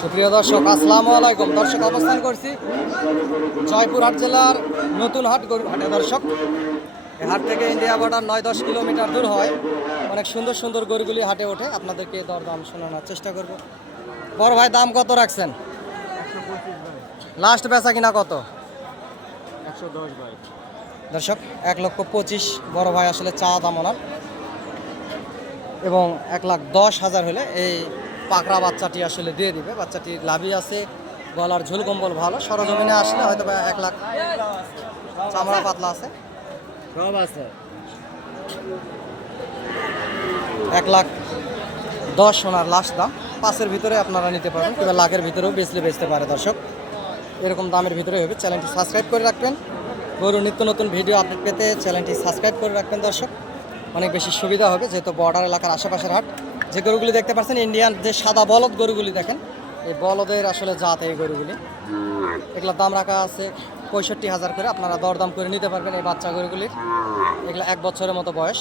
সুপ্রিয় দর্শক, আসসালামু আলাইকুম। দর্শক, অবস্থান করছি জয়পুরহাট জেলার নতুন হাট হাটে। দর্শক, এই হাট থেকে ইন্ডিয়া বর্ডার 9-10 কিলোমিটার দূর হয়। অনেক সুন্দর সুন্দর গরুগুলি হাটে ওঠে। আপনাদেরকে দরদাম শোনানোর চেষ্টা করব। বড় ভাই, দাম কত রাখছেন? লাস্ট বেচা কিনা কত? 110 ভাই। দর্শক, 1,25,000 বড় ভাই আসলে চা দাম ওনার, এবং 1,10,000 হলে এই পাকড়া বাচ্চাটি আসলে দিয়ে দিবে। বাচ্চাটির লাভি আছে, গলার ঝুল কম্বল ভালো। সরজমিনে আসলে হয়তো 1 লাখ, চামড়া পাতলা আছে, সব আছে। 1,10,000 ওনার লাস্ট দাম। 5-এর ভিতরে আপনারা নিতে পারবেন, কিংবা লাখের ভিতরেও বেচতে পারে। দর্শক, এরকম দামের ভিতরে হবে। চ্যানেলটি সাবস্ক্রাইব করে রাখবেন। গরু নিত্য নতুন ভিডিও আপডেট পেতে চ্যানেলটি সাবস্ক্রাইব করে রাখবেন। দর্শক, অনেক বেশি সুবিধা হবে, যেহেতু বর্ডার এলাকার আশেপাশের হাট। যে গরুগুলি দেখতে পাচ্ছেন, ইন্ডিয়ান যে সাদা বলদ গরুগুলি দেখেন, এই বলদের আসলে জাত এই গরুগুলি। এগুলোর দাম রাখা আছে 65,000 করে। আপনারা দরদাম করে নিতে পারবেন এই বাচ্চা গরুগুলির। এগুলো 1 বছরের মতো বয়স।